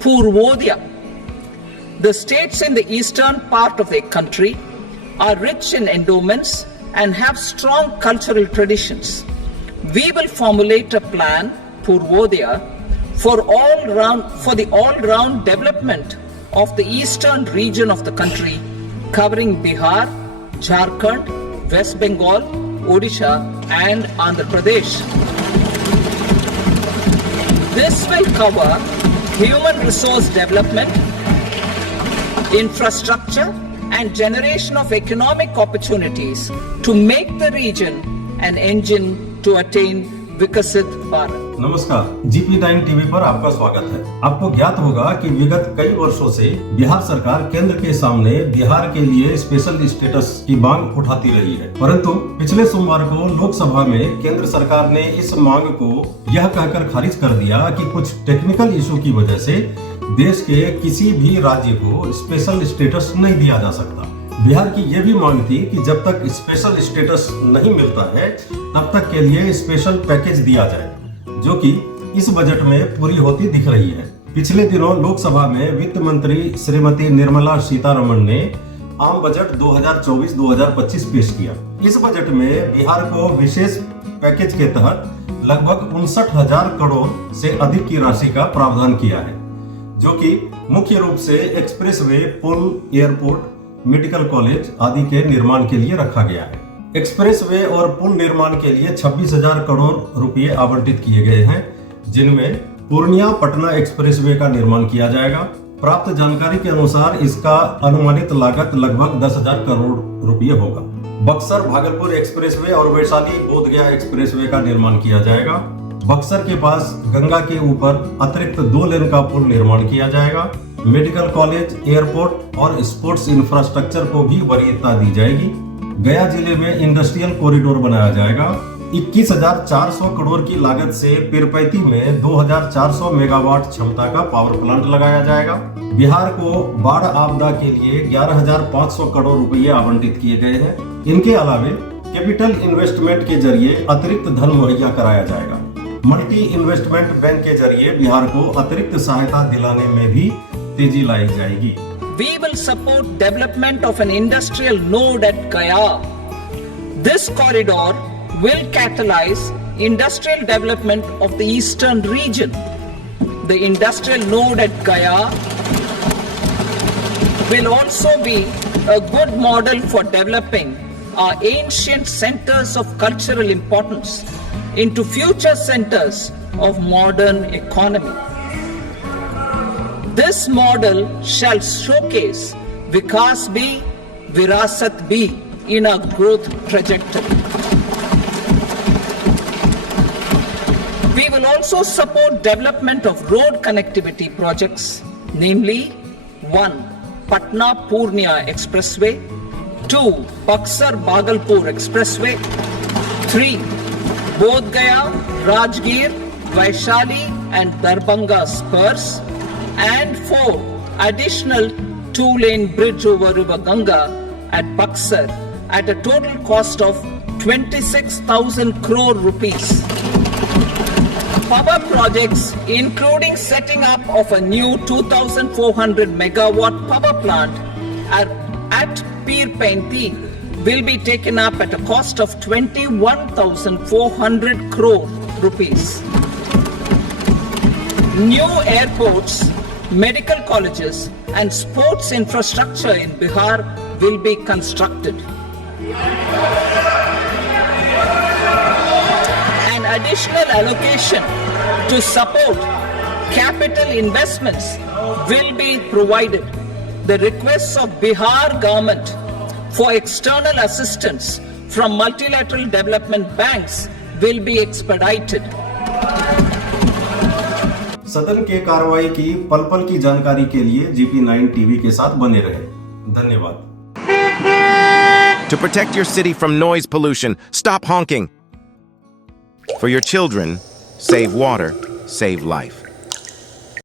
Purvodaya. The states in the eastern part of the country are rich in endowments and have strong cultural traditions. We will formulate a plan, Purvodaya, for the all-round development of the eastern region of the country, covering Bihar, Jharkhand, West Bengal, Odisha, and Andhra Pradesh. This will cover human resource development, infrastructure, and generation of economic opportunities to make the region an engine to attain विकसित भारत। नमस्कार, GP9 TV पर आपका स्वागत है। आपको ज्ञात होगा कि विगत कई वर्षों से बिहार सरकार केंद्र के सामने बिहार के लिए स्पेशल स्टेटस की मांग उठाती रही है, परंतु पिछले सोमवार को लोकसभा में केंद्र सरकार ने इस मांग को यह कहकर खारिज कर दिया कि कुछ टेक्निकल इशू की वजह से देश के किसी भी राज्य को स्पेशल स्टेटस नहीं दिया जा सकता। बिहार की यह भी मांग थी कि जब तक स्पेशल स्टेटस नहीं मिलता है तब तक के लिए स्पेशल पैकेज दिया जाए, जो कि इस बजट में पूरी होती दिख रही है। पिछले दिनों लोकसभा में वित्त मंत्री श्रीमती निर्मला सीतारमण ने आम बजट 2024-2025 पेश किया। इस बजट में बिहार को विशेष पैकेज के तहत लगभग 59,000 करोड़ से अधिक की राशि का प्रावधान किया है, जो कि मुख्य रूप से एक्सप्रेसवे, पुल, एयरपोर्ट, मेडिकल कॉलेज आदि के निर्माण के लिए रखा गया है। एक्सप्रेसवे और पुल निर्माण के लिए 26,000 करोड़ रुपए आवंटित किए गए हैं, जिनमें पूर्णिया पटना एक्सप्रेसवे का निर्माण किया जाएगा। प्राप्त जानकारी के अनुसार इसका अनुमानित लागत लगभग 10,000 करोड़ रुपए होगा। बक्सर भागलपुर एक्सप्रेसवे और वैशाली बोधगया एक्सप्रेसवे का निर्माण किया जाएगा। बक्सर के पास गंगा के ऊपर अतिरिक्त 2 लेन का पुल निर्माण किया जाएगा। मेडिकल कॉलेज, एयरपोर्ट और स्पोर्ट्स इंफ्रास्ट्रक्चर को भी वरीयता दी जाएगी। गया जिले में इंडस्ट्रियल कॉरिडोर बनाया जाएगा। 21,400 करोड़ की लागत से पीरपैती में 2,400 मेगावाट क्षमता का पावर प्लांट लगाया जाएगा। बिहार को बाढ़ आपदा के लिए 11,500 करोड़ रुपए आवंटित किए गए हैं। इनके अलावे कैपिटल इन्वेस्टमेंट के जरिए अतिरिक्त धन मुहैया कराया जाएगा। मल्टी इन्वेस्टमेंट बैंक के जरिए बिहार को अतिरिक्त सहायता दिलाने में भी तेजी लाई जाएगी। We will support development of an industrial node at Gaya. This corridor will catalyze industrial development of the eastern region. The industrial node at Gaya will also be a good model for developing our ancient centers of cultural importance into future centers of modern economy. This model shall showcase Vikas B, Virasat B in our growth trajectory. We will also support development of road connectivity projects, namely 1. Patna Purnia Expressway, 2. Buxar Bhagalpur Expressway, 3. Bodh Gaya, Rajgir, Vaishali and Darbhanga spurs, and 4. Additional 2-lane bridge over River Ganga at Buxar at a total cost of 26,000 crore rupees. Power projects including setting up of a new 2,400 megawatt power plant at Pir-Painti will be taken up at a cost of 21,400 crore rupees. New airports, medical colleges and sports infrastructure in Bihar will be constructed. An additional allocation to support capital investments will be provided. The requests of Bihar government for external assistance from multilateral development banks will be expedited. सदन के कार्रवाई की पल पल की जानकारी के लिए GP9 टीवी के साथ बने रहे। धन्यवाद। To protect your city from noise pollution, stop honking. For your children, save water, save life.